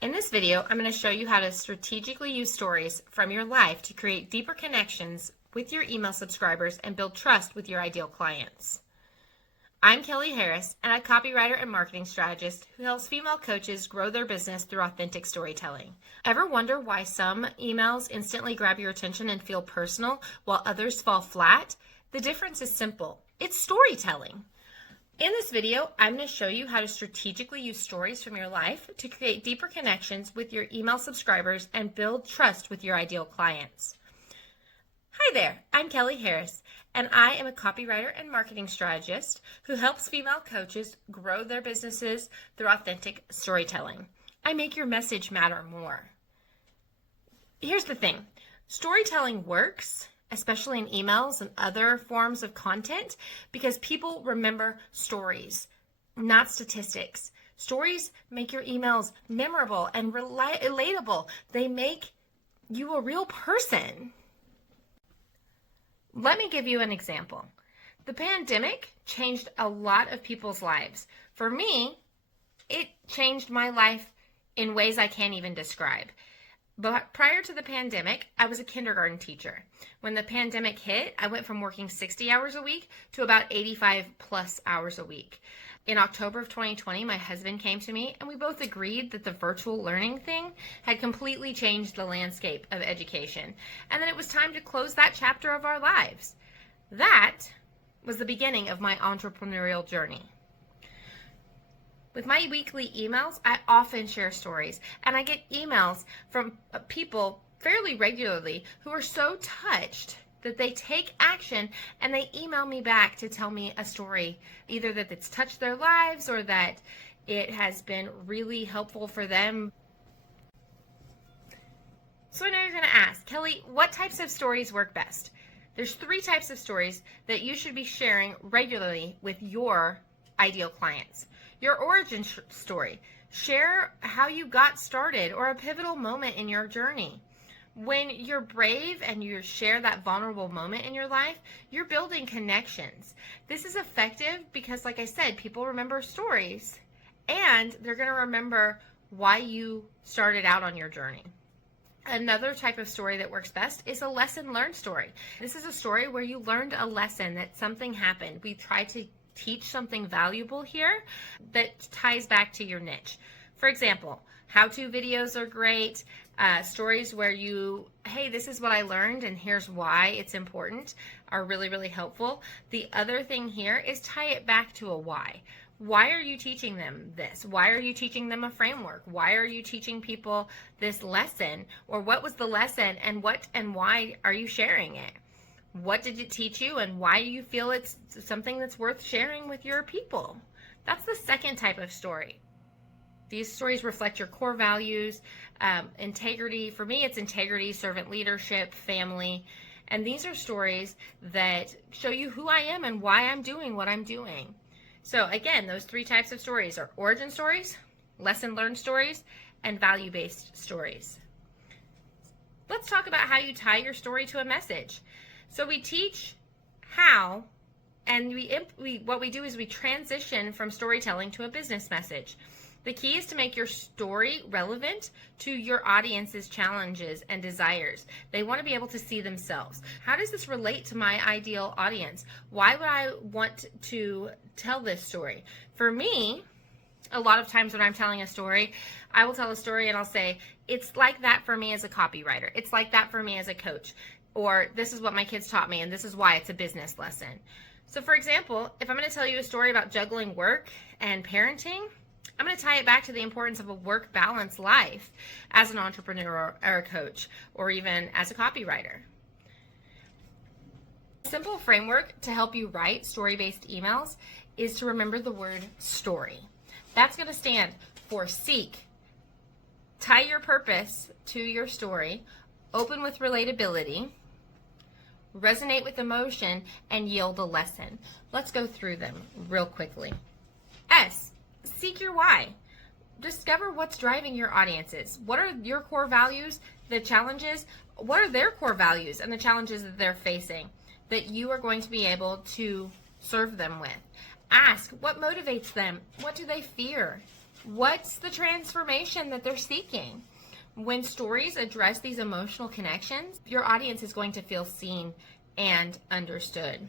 In this video, I'm going to show you how to strategically use stories from your life to create deeper connections with your email subscribers and build trust with your ideal clients. I'm Kelly Harris, and I'm a copywriter and marketing strategist who helps female coaches grow their business through authentic storytelling. Ever wonder why some emails instantly grab your attention and feel personal while others fall flat? The difference is simple. It's storytelling. In this video, I'm going to show you how to strategically use stories from your life to create deeper connections with your email subscribers and build trust with your ideal clients. Hi there, I'm Kelly Harris, and I am a copywriter and marketing strategist who helps female coaches grow their businesses through authentic storytelling. I make your message matter more. Here's the thing, storytelling works, especially in emails and other forms of content, because people remember stories, not statistics. Stories make your emails memorable and relatable. They make you a real person. Let me give you an example. The pandemic changed a lot of people's lives. For me, it changed my life in ways I can't even describe. But prior to the pandemic, I was a kindergarten teacher. When the pandemic hit, I went from working 60 hours a week to about 85 plus hours a week. In October of 2020, my husband came to me and we both agreed that the virtual learning thing had completely changed the landscape of education and that it was time to close that chapter of our lives. That was the beginning of my entrepreneurial journey. With my weekly emails, I often share stories, and I get emails from people fairly regularly who are so touched that they take action and they email me back to tell me a story, either that it's touched their lives or that it has been really helpful for them. So I know you're going to ask, Kelly, what types of stories work best? There's 3 types of stories that you should be sharing regularly with your ideal clients. Your origin story. Share how you got started or a pivotal moment in your journey. When you're brave and you share that vulnerable moment in your life, you're building connections. This is effective because, like I said, people remember stories and they're going to remember why you started out on your journey. Another type of story that works best is a lesson learned story. This is a story where you learned a lesson, that something happened. We tried to teach something valuable here that ties back to your niche. For example, how-to videos are great. Stories where hey, this is what I learned and here's why it's important are really, really helpful. The other thing here is tie it back to a why. Why are you teaching them this? Why are you teaching them a framework? Why are you teaching people this lesson? Or what was the lesson and why are you sharing it? What did it teach you and why do you feel it's something that's worth sharing with your people? That's the second type of story. These stories reflect your core values, integrity. For me, it's integrity, servant leadership, family. And these are stories that show you who I am and why I'm doing what I'm doing. So again, those 3 types of stories are origin stories, lesson learned stories, and value-based stories. Let's talk about how you tie your story to a message. So we teach how, and what we do is we transition from storytelling to a business message. The key is to make your story relevant to your audience's challenges and desires. They want to be able to see themselves. How does this relate to my ideal audience? Why would I want to tell this story? For me, a lot of times when I'm telling a story, I will tell a story and I'll say, it's like that for me as a copywriter. It's like that for me as a coach. Or this is what my kids taught me and this is why it's a business lesson. So for example, if I'm going to tell you a story about juggling work and parenting, I'm going to tie it back to the importance of a work balance life as an entrepreneur or a coach, or even as a copywriter. A simple framework to help you write story-based emails is to remember the word story. That's going to stand for seek, tie your purpose to your story, open with relatability, resonate with emotion, and yield a lesson. Let's go through them real quickly. S, seek your why. Discover what's driving your audiences. What are your core values, the challenges? What are their core values and the challenges that they're facing that you are going to be able to serve them with? Ask, what motivates them? What do they fear? What's the transformation that they're seeking? When stories address these emotional connections, your audience is going to feel seen and understood.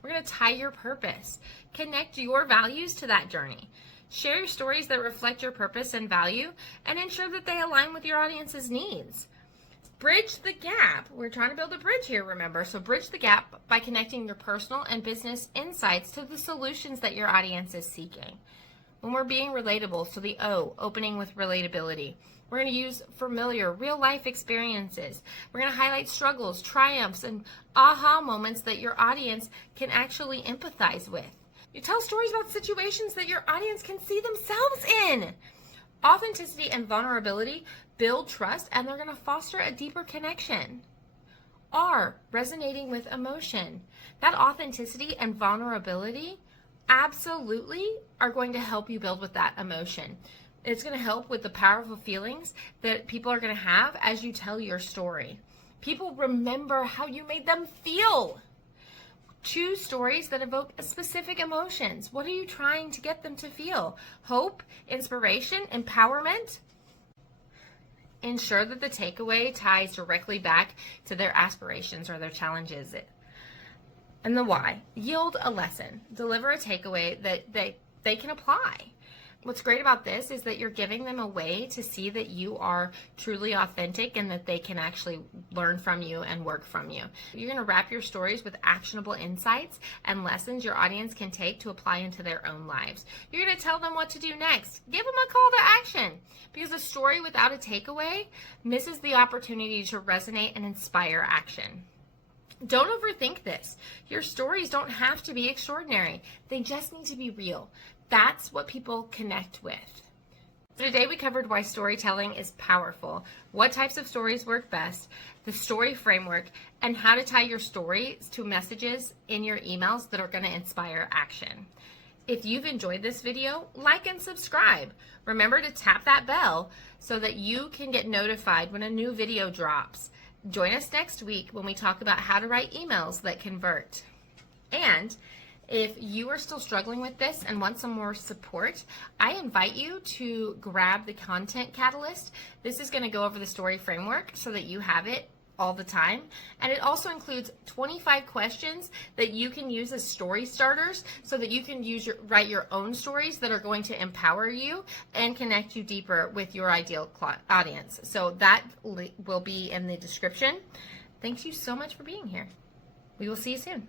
We're going to tie your purpose. Connect your values to that journey. Share your stories that reflect your purpose and value, and ensure that they align with your audience's needs. Bridge the gap. We're trying to build a bridge here, remember. So bridge the gap by connecting your personal and business insights to the solutions that your audience is seeking. When we're being relatable, so the O, opening with relatability. We're going to use familiar, real-life experiences. We're going to highlight struggles, triumphs, and aha moments that your audience can actually empathize with. You tell stories about situations that your audience can see themselves in. Authenticity and vulnerability build trust, and they're going to foster a deeper connection. R, resonating with emotion. That authenticity and vulnerability absolutely are going to help you build with that emotion. It's going to help with the powerful feelings that people are going to have as you tell your story. People remember how you made them feel. Choose stories that evoke specific emotions. What are you trying to get them to feel? Hope, inspiration, empowerment? Ensure that the takeaway ties directly back to their aspirations or their challenges. And the why. Yield a lesson. Deliver a takeaway that they can apply. What's great about this is that you're giving them a way to see that you are truly authentic and that they can actually learn from you and work from you. You're going to wrap your stories with actionable insights and lessons your audience can take to apply into their own lives. You're going to tell them what to do next. Give them a call to action, because a story without a takeaway misses the opportunity to resonate and inspire action. Don't overthink this. Your stories don't have to be extraordinary. They just need to be real. That's what people connect with. Today we covered why storytelling is powerful, what types of stories work best, the story framework, and how to tie your stories to messages in your emails that are going to inspire action. If you've enjoyed this video, like and subscribe. Remember to tap that bell so that you can get notified when a new video drops. Join us next week when we talk about how to write emails that convert. And if you are still struggling with this and want some more support, I invite you to grab the Content Catalyst. This is going to go over the story framework so that you have it all the time. And it also includes 25 questions that you can use as story starters so that you can write your own stories that are going to empower you and connect you deeper with your ideal audience. So that will be in the description. Thank you so much for being here. We will see you soon.